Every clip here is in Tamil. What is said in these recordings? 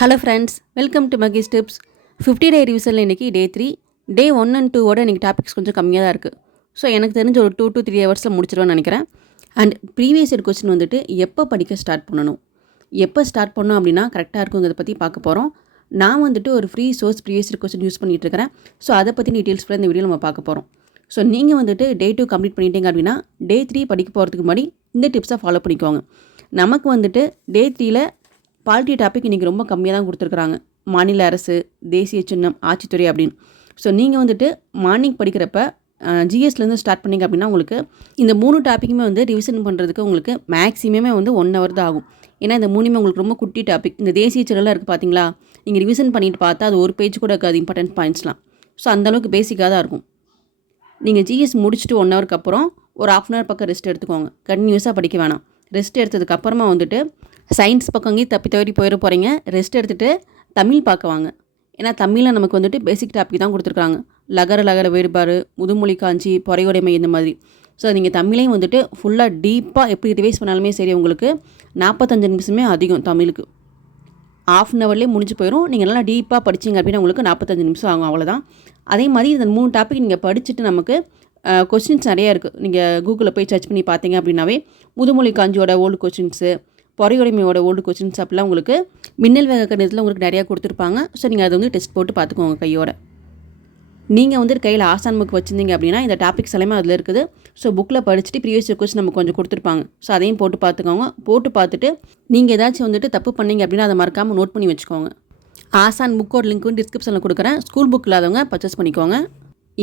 Hello friends, welcome to Mahesh tips. 50 டே ரிவிஷனில் இன்றைக்கி டே 3. டே 1 அண்ட் 2 இன்றைக்கி டாபிக்ஸ் கொஞ்சம் கம்மியாக தான் இருக்குது. ஸோ எனக்கு தெரிஞ்ச ஒரு 2 to 3 ஹவர்ஸில் முடிச்சிடுவேன்னு நினைக்கிறேன். அண்ட் ப்ரீவியஸ் இயர் கொஸ்டின் வந்துட்டு எப்போ படிக்க ஸ்டார்ட் பண்ணணும், எப்போ ஸ்டார்ட் பண்ணணும் அப்படின்னா கரெக்டாக இருக்குங்கிறத பற்றி பார்க்க போகிறோம். நான் வந்துட்டு ஒரு free source previous year question use பண்ணிகிட்டு இருக்கிறேன். ஸோ அதை பற்றி டீட்டெயில்ஸ் இந்த வீடியோ நம்ம பார்க்க போகிறோம். ஸோ நீங்கள் வந்துட்டு டே 2 கம்ப்ளீட் பண்ணிட்டீங்க அப்படின்னா டே 3 படிக்க போகிறதுக்கு முன்னாடி இந்த டிப்ஸை ஃபாலோ பண்ணிக்கோங்க. நமக்கு வந்துட்டு டே 3ல் பாலிட்டி டாபிக் இன்றைக்கி ரொம்ப கம்மியாக தான் கொடுத்துருக்குறாங்க. மாநில அரசு, தேசிய சின்னம், ஆட்சித்துறை அப்படின்னு. ஸோ நீங்கள் வந்துட்டு மார்னிங் படிக்கிறப்ப ஜிஎஸ்லேருந்து ஸ்டார்ட் பண்ணிங்க அப்படின்னா உங்களுக்கு இந்த 3 டாப்பிக்குமே வந்து ரிவிஷன் பண்ணுறதுக்கு உங்களுக்கு மேக்ஸிமமே வந்து 1 hour தான் ஆகும். ஏன்னா இந்த 3மே உங்களுக்கு ரொம்ப குட்டி டாபிக். இந்த தேசிய சின்னம்லாம் இருக்குது பார்த்தீங்களா, நீங்கள் ரிவிஷன் பண்ணிட்டு பார்த்தா அது ஒரு பேஜ் கூட இருக்காது இம்பார்ட்டன்ட் பாயிண்ட்ஸ்லாம். ஸோ அந்தளவுக்கு பேசிக்காக தான் இருக்கும். நீங்கள் ஜிஎஸ் முடிச்சுட்டு 1 hourக்கு அப்புறம் ஒரு 1/2 hour பக்கம் ரெஸ்ட் எடுத்துக்கோங்க. கண்டினியூஸாக படிக்க வேணாம். ரெஸ்ட் எடுத்ததுக்கப்புறமா வந்துட்டு சயின்ஸ் பக்கம் அங்கேயும் தப்பி தவறி போயிட போகிறீங்க. ரெஸ்ட் எடுத்துகிட்டு தமிழ் பார்க்க வாங்க. ஏன்னா தமிழில் நமக்கு வந்துட்டு பேசிக் டாபிக் தான் கொடுத்துருக்காங்க. லகர வேறுபாடு, முதுமொழி காஞ்சி, பொறையுடைமை இந்த மாதிரி. ஸோ நீங்கள் தமிழையும் வந்துட்டு ஃபுல்லாக டீப்பாக எப்படி ரிவைஸ் பண்ணாலுமே சரி உங்களுக்கு 45 நிமிஷமே அதிகம் தமிழுக்கு. 1/2 hourலேயே முடிஞ்சு போயிடும். நீங்கள் நல்லா டீப்பாக படிச்சிங்க அப்படின்னா உங்களுக்கு 45 நிமிஷம் ஆகும், அவ்வளோதான். அதே மாதிரி இந்த 3 டாபிக் நீங்கள் படிச்சுட்டு நமக்கு கொஸ்டின்ஸ் நிறையா இருக்குது. நீங்கள் கூகுளில் போய் சர்ச் பண்ணி பார்த்தீங்க அப்படின்னாவே முதுமொழி காஞ்சியோட ஓல்டு கொஸ்டின்ஸு, பொறையுடைமையோட ஓல்டு கொஸ்டின்ஸ் அப்படிலாம் உங்களுக்கு மின்னல் வேக கணிதத்தில் உங்களுக்கு நிறையா கொடுத்துருப்பாங்க. ஸோ நீங்கள் அதை வந்து டெஸ்ட் போட்டு பார்த்துக்கோங்க கையோட. நீங்கள் வந்து கையில் ஆசான் புக் வச்சுருந்தீங்க அப்படின்னா இந்த டாபிக்ஸ் எல்லாமே அதில் இருக்குது. ஸோ புக்கில் படிச்சுட்டு ப்ரீவியஸ் கொஸ்டின் நமக்கு கொஞ்சம் கொடுத்துருப்பாங்க. ஸோ அதையும் போட்டு பார்த்துக்கோங்க. போட்டு பார்த்துட்டு நீங்கள் ஏதாச்சும் வந்துட்டு தப்பு பண்ணீங்க அப்படின்னா அதை மறக்காமல் நோட் பண்ணி வச்சுக்கோங்க. ஆசான் புக்கோட லிங்க் வந்து டிஸ்கிரிப்ஷனில் கொடுக்குறேன். ஸ்கூல் புக் இல்லாதவங்க பர்ச்சேஸ் பண்ணிக்கோங்க.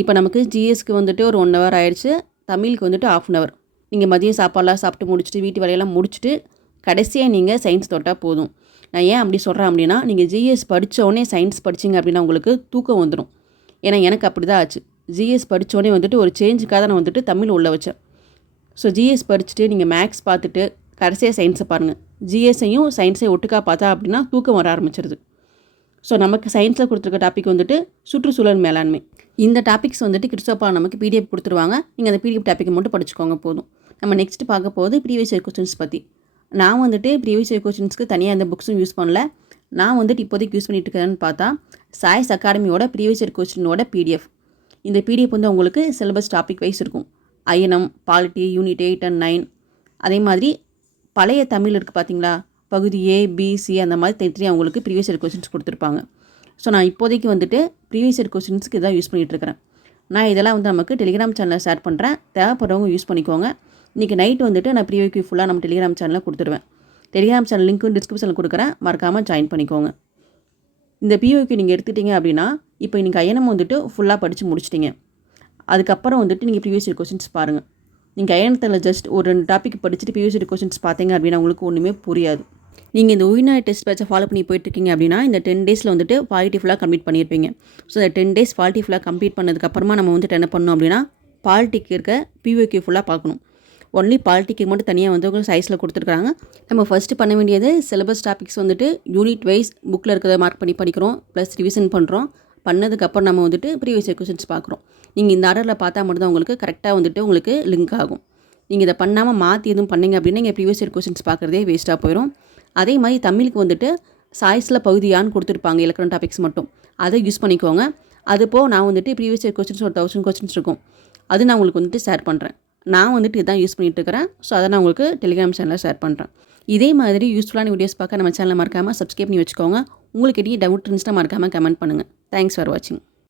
இப்போ நமக்கு ஜிஎஸ்க்கு வந்துட்டு ஒரு 1 hour ஆயிடுச்சு. தமிழுக்கு வந்துட்டு 1/2 hour. நீங்கள் மதியம் சாப்பாடெலாம் சாப்பிட்டு முடிச்சுட்டு வீட்டு வேலையெல்லாம் முடிச்சுட்டு கடைசியாக நீங்கள் சயின்ஸ் தொட்டால் போதும். நான் ஏன் அப்படி சொல்கிறேன் அப்படின்னா, நீங்கள் ஜிஎஸ் படித்தோடனே சயின்ஸ் படிச்சிங்க அப்படின்னா உங்களுக்கு தூக்கம் வந்துடும். ஏன்னா எனக்கு அப்படி தான் ஆச்சு. ஜிஎஸ் படித்தோடனே வந்துட்டு ஒரு சேஞ்சுக்காக தான் நான் வந்துட்டு தமிழ் உள்ள வச்சேன். ஸோ ஜிஎஸ் படிச்சுட்டு நீங்கள் மேக்ஸ் பார்த்துட்டு கடைசியாக சயின்ஸை பாருங்கள். ஜிஎஸ்ஸையும் சயின்ஸையும் ஒட்டுக்கா பார்த்தா அப்படின்னா தூக்கம் வர ஆரம்பிச்சிருது. ஸோ நமக்கு சயின்ஸில் கொடுத்துருக்க டாபிக் வந்துட்டு சுற்றுச்சூழல் மேலாண்மை. இந்த டாபிக்ஸ் வந்துட்டு கிறிஸ்டோபா நமக்கு பிடிஎஃப் கொடுத்துருவாங்க. நீங்கள் அந்த பிடிஎஃப் டாப்பிக்கை மட்டும் படிச்சுக்கோங்க போதும். நம்ம நெக்ஸ்ட் பார்க்க போகுது ப்ரீவியஸ் இயர் கொஸ்டின்ஸ் பற்றி. நான் வந்துட்டு ப்ரீவியஸ் இயர் கொஸ்டின்ஸ்க்கு தனியாக எந்த புக்ஸும் யூஸ் பண்ணல. நான் வந்துட்டு இப்போதைக்கு யூஸ் பண்ணிட்டு இருக்கிறேன்னு பார்த்தா சாய்ஸ் அகாடமியோட ப்ரீவியஸ் இயர் கொஸ்டினோட பிடிஎஃப். இந்த பிடிஎஃப் வந்து உங்களுக்கு சிலபஸ் டாபிக் வைஸ் இருக்கும். INM, polity, unit 8 and 9. அதே மாதிரி பழைய தமிழ் இருக்குது பார்த்தீங்களா, பகுதி A, B, C அந்த மாதிரி தனித்தனியாக அவங்களுக்கு ப்ரீவியஸ் இயர் கொஸ்டின்ஸ் கொடுத்துருப்பாங்க. ஸோ நான் இப்போதைக்கு வந்துட்டு ப்ரீவியஸ் இயர் கொஸ்டின்ஸ்க்கு இதான் யூஸ் பண்ணிகிட்ருக்கிறேன். நான் இதெல்லாம் வந்து நமக்கு டெலிகிராம் சேனலில் ஷேர் பண்ணுறேன். தேவைப்படுறவங்க யூஸ் பண்ணிக்கோங்க. இன்றைக்கி நைட் வந்துட்டு நான் ப்ரீவியூ ஃபுல்லாக நம்ம டெலிகிராம் சேனலில் கொடுத்துருவேன். டெலிகிராம் சேனல் லிங்க்கும் டிஸ்கிரிப்ஷனில் கொடுக்குறேன், மறக்காமல் ஜாயின் பண்ணிக்கோங்க. இந்த பிஓக்கு நீங்கள் எடுத்துட்டீங்க அப்படின்னா இப்போ இன்றைக்கி ஐஎன்எம் வந்துட்டு ஃபுல்லாக படித்து முடிச்சிட்டிங்க. அதுக்கப்புறம் வந்துட்டு நீங்கள் ப்ரீவியஸ் இயர் கொஸ்டின்ஸ் பாருங்கள். நீங்கள் ஐஎன்எத்தில் ஜஸ்ட் ஒரு 2 டாபிக் படிச்சுட்டு ப்ரீவியஸ் இயர் கொஸ்டின்ஸ் பார்த்தீங்க அப்படின்னா உங்களுக்கு ஒன்றுமே புரியாது. நீங்கள் இந்த உயிர்நாய் டெஸ்ட் பேட்சை ஃபாலோ பண்ணி போயிட்டுருக்கீங்க அப்படின்னா இந்த 10 days வந்துட்டு பாலிட்டி ஃபுல்லாக கம்ப்ளீட் பண்ணியிருப்பீங்க. ஸோ இந்த 10 days பாலிட்டி ஃபுல்லாக கம்ப்ளீட் பண்ணதுக்கப்புறமா நம்ம வந்துட்டு என்ன பண்ணணும் அப்படின்னா பாலிட்டிக்கு இருக்க பிஓக்கு ஃபுல்லாக பார்க்கணும். ஒன்லி பாலிட்டிக்கு மட்டும் தனியாக வந்து உங்களுக்கு சைஸில் கொடுத்துருக்காங்க. நம்ம ஃபஸ்ட்டு பண்ண வேண்டியது சிலபஸ் டாபிக்ஸ் வந்துட்டு யூனிட் வைஸ் புக்கில் இருக்கிறத மார்க் பண்ணி படிக்கிறோம், ப்ளஸ் ரிவிஷன் பண்ணுறோம். பண்ணதுக்கப்புறம் நம்ம வந்துட்டு ப்ரீவியஸ் இயர் கொஸ்டின்ஸ் பார்க்குறோம். நீங்கள் இந்த ஆர்டரில் பார்த்தா மட்டும்தான் உங்களுக்கு கரெக்டாக வந்துட்டு உங்களுக்கு லிங்க் ஆகும். நீங்கள் இதை பண்ணாமல் மாற்றி எதுவும் பண்ணிங்க அப்படின்னா நீங்கள் ப்ரீவியஸ் இயர் கொஸ்டின்ஸ் பார்க்குறதே வேஸ்ட்டாக போயிடும். அதே மாதிரி தமிழுக்கு வந்துட்டு சாய்ஸில் பகுதியான்னு கொடுத்துருப்பாங்க, இலக்கண டாபிக்ஸ் மட்டும். அதை யூஸ் பண்ணிக்கோங்க. அதுபோல் நான் வந்துட்டு ப்ரீவியஸ் இயர் கொஸ்டின்ஸ் ஒரு 1000 கொஸ்டின்ஸ் இருக்கும், அது நான் உங்களுக்கு வந்துட்டு ஷேர் பண்ணுறேன். நான் வந்துட்டு இதான் யூஸ் பண்ணிகிட்டு இருக்கிறேன். ஸோ அதை நான் உங்களுக்கு டெலிகிராம் சேனலில் ஷேர் பண்ணுறேன். இதே மாதிரி யூஸ்ஃபுல்லான வீடியோஸ் பார்க்க நம்ம சேனலை மறக்காமல் சப்ஸ்கிரைப் பண்ணி வச்சுக்கோங்க. உங்களுக்கு எதாவது டவுட் இருந்துச்சுன்னா மறக்காமல் கமெண்ட் பண்ணுங்கள். தேங்க்ஸ் ஃபார் வாட்சிங்.